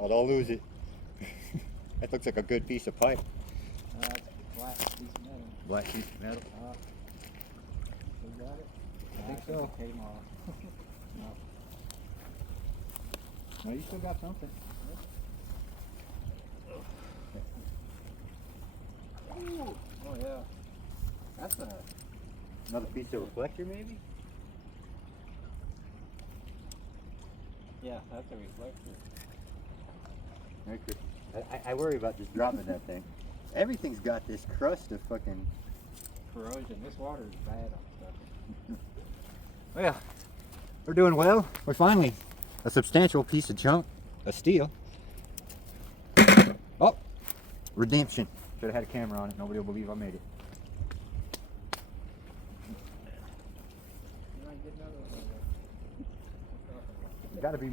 Oh, don't lose it. That looks like a good piece of pipe. It's a black piece of metal. Black piece of metal. You got it? I think so. It came off. No, you still got something. Oh yeah. That's Another piece of reflector, maybe? yeah, that's a reflector. Merry Christmas. I worry about just dropping that thing. Everything's got this crust of fucking... Corrosion. This water is bad on stuff. Well, we're doing well. We're finally a substantial piece of junk, of steel. Oh, redemption. Should have had a camera on it. Nobody will believe I made it. You might get another one. Got to be